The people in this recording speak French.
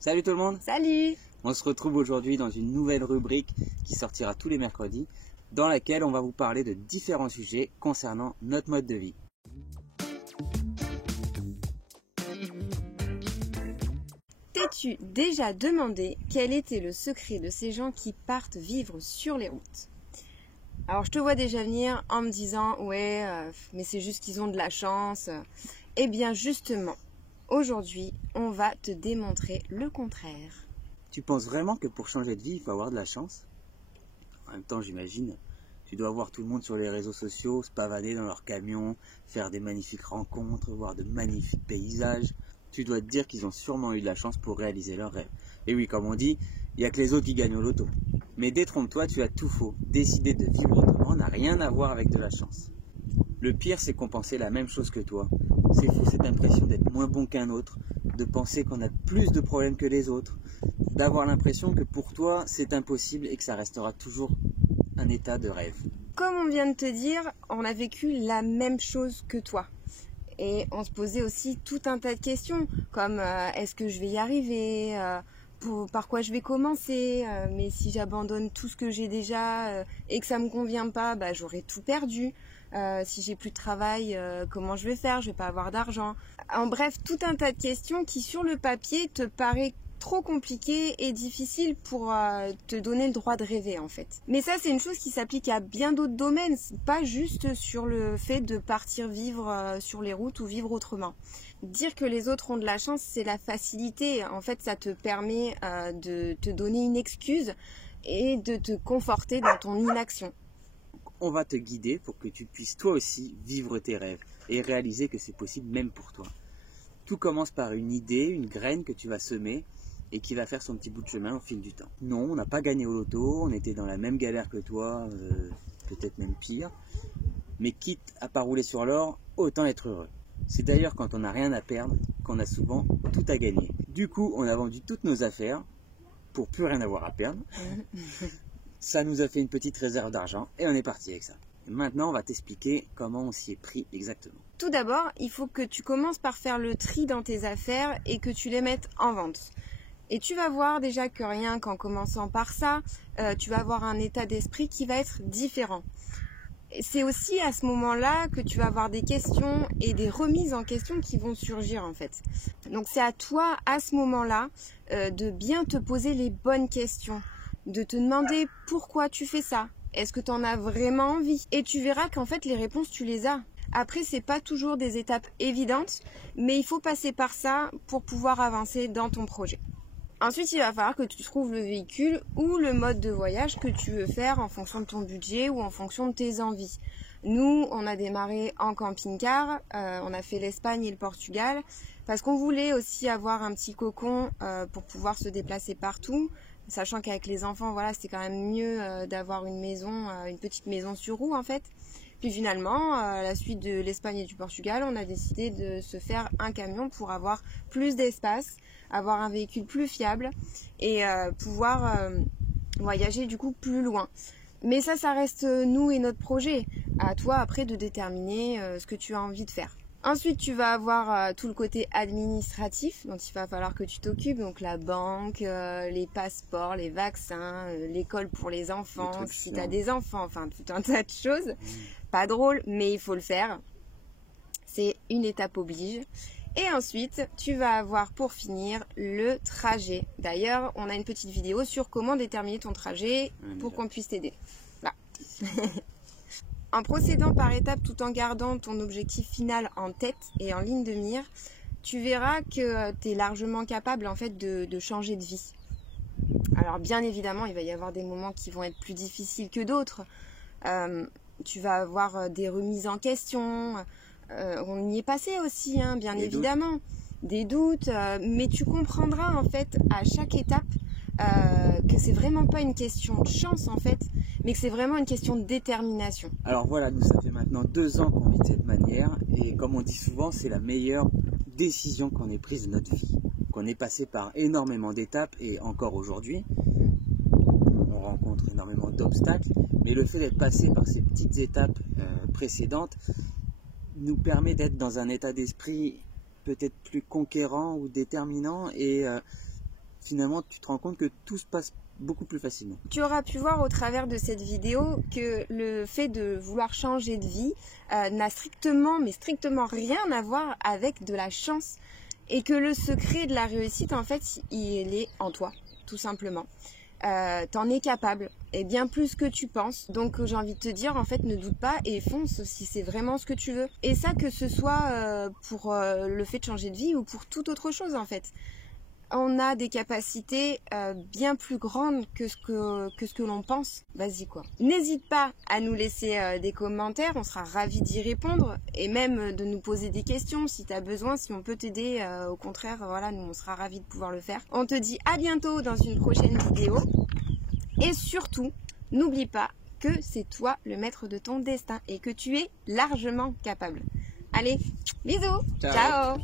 Salut tout le monde. Salut. On se retrouve aujourd'hui dans une nouvelle rubrique qui sortira tous les mercredis, dans laquelle on va vous parler de différents sujets concernant notre mode de vie. T'es-tu déjà demandé quel était le secret de ces gens qui partent vivre sur les routes? Alors je te vois déjà venir en me disant ouais mais c'est juste qu'ils ont de la chance. Eh bien justement, aujourd'hui on va te démontrer le contraire. Tu penses vraiment que pour changer de vie il faut avoir de la chance? En même temps j'imagine, tu dois voir tout le monde sur les réseaux sociaux se pavaner dans leur camion, faire des magnifiques rencontres, voir de magnifiques paysages. Tu dois te dire qu'ils ont sûrement eu de la chance pour réaliser leurs rêves. Et oui, comme on dit, il n'y a que les autres qui gagnent au loto. Mais détrompe-toi, tu as tout faux. Décider de vivre autrement n'a rien à voir avec de la chance. Le pire, c'est qu'on pensait la même chose que toi. C'est fou cette impression d'être moins bon qu'un autre, de penser qu'on a plus de problèmes que les autres, d'avoir l'impression que pour toi, c'est impossible et que ça restera toujours un état de rêve. Comme on vient de te dire, on a vécu la même chose que toi. Et on se posait aussi tout un tas de questions, comme est-ce que je vais y arriver, par quoi je vais commencer, mais si j'abandonne tout ce que j'ai déjà et que ça me convient pas, bah, j'aurai tout perdu. Si j'ai plus de travail, comment je vais faire, je vais pas avoir d'argent. En bref, tout un tas de questions qui sur le papier te paraît trop compliqué et difficile pour te donner le droit de rêver en fait. Mais ça c'est une chose qui s'applique à bien d'autres domaines, c'est pas juste sur le fait de partir vivre sur les routes ou vivre autrement. Dire que les autres ont de la chance, c'est la facilité. En fait, ça te permet de te donner une excuse et de te conforter dans ton inaction. On va te guider pour que tu puisses toi aussi vivre tes rêves et réaliser que c'est possible même pour toi. Tout commence par une idée, une graine que tu vas semer et qui va faire son petit bout de chemin au fil du temps. Non, on n'a pas gagné au loto, on était dans la même galère que toi, peut-être même pire. Mais quitte à pas rouler sur l'or, autant être heureux. C'est d'ailleurs quand on n'a rien à perdre qu'on a souvent tout à gagner. Du coup, on a vendu toutes nos affaires pour plus rien avoir à perdre. Ça nous a fait une petite réserve d'argent et on est parti avec ça. Et maintenant, on va t'expliquer comment on s'y est pris exactement. Tout d'abord, il faut que tu commences par faire le tri dans tes affaires et que tu les mettes en vente. Et tu vas voir déjà que rien qu'en commençant par ça, tu vas avoir un état d'esprit qui va être différent. Et c'est aussi à ce moment-là que tu vas avoir des questions et des remises en question qui vont surgir en fait. Donc c'est à toi, à ce moment-là, de bien te poser les bonnes questions, de te demander pourquoi tu fais ça. Est-ce que tu en as vraiment envie? Et tu verras qu'en fait les réponses tu les as. Après c'est pas toujours des étapes évidentes, mais il faut passer par ça pour pouvoir avancer dans ton projet. Ensuite, il va falloir que tu trouves le véhicule ou le mode de voyage que tu veux faire en fonction de ton budget ou en fonction de tes envies. Nous, on a démarré en camping-car, on a fait l'Espagne et le Portugal, parce qu'on voulait aussi avoir un petit cocon pour pouvoir se déplacer partout, sachant qu'avec les enfants, voilà, c'était quand même mieux d'avoir une maison, une petite maison sur roue en fait. Puis finalement, à la suite de l'Espagne et du Portugal, on a décidé de se faire un camion pour avoir plus d'espace, avoir un véhicule plus fiable et pouvoir voyager du coup plus loin. Mais ça reste nous et notre projet. À toi après de déterminer ce que tu as envie de faire. Ensuite, tu vas avoir tout le côté administratif dont il va falloir que tu t'occupes, donc la banque, les passeports, les vaccins, l'école pour les enfants, si tu as des enfants, enfin tout un tas de choses. Pas drôle, mais il faut le faire. C'est une étape oblige. Et ensuite, tu vas avoir pour finir le trajet. D'ailleurs, on a une petite vidéo sur comment déterminer ton trajet pour qu'on puisse t'aider. Là. En procédant par étapes tout en gardant ton objectif final en tête et en ligne de mire, tu verras que tu es largement capable en fait de changer de vie. Alors bien évidemment, il va y avoir des moments qui vont être plus difficiles que d'autres. Tu vas avoir des remises en question. On y est passé aussi, hein, bien évidemment. Des doutes, mais tu comprendras en fait à chaque étape que c'est vraiment pas une question de chance en fait, mais que c'est vraiment une question de détermination. Alors voilà, nous ça fait maintenant 2 ans qu'on vit de cette manière et comme on dit souvent, c'est la meilleure décision qu'on ait prise de notre vie. Qu'on est passé par énormément d'étapes et encore aujourd'hui, on rencontre énormément d'obstacles, mais le fait d'être passé par ces petites étapes précédentes nous permet d'être dans un état d'esprit peut-être plus conquérant ou déterminant et finalement tu te rends compte que tout se passe beaucoup plus facilement. Tu auras pu voir au travers de cette vidéo que le fait de vouloir changer de vie n'a strictement rien à voir avec de la chance, et que le secret de la réussite, en fait, il est en toi, tout simplement. T'en es capable, et bien plus que tu penses. Donc j'ai envie de te dire, en fait, ne doute pas et fonce si c'est vraiment ce que tu veux. Et ça, que ce soit pour le fait de changer de vie ou pour toute autre chose, en fait. On a des capacités bien plus grandes que ce que l'on pense. Vas-y, quoi. N'hésite pas à nous laisser des commentaires, on sera ravis d'y répondre, et même de nous poser des questions si tu as besoin, si on peut t'aider. Au contraire, voilà, nous on sera ravis de pouvoir le faire. On te dit à bientôt dans une prochaine vidéo, et surtout, n'oublie pas que c'est toi le maître de ton destin et que tu es largement capable. Allez, bisous, ciao.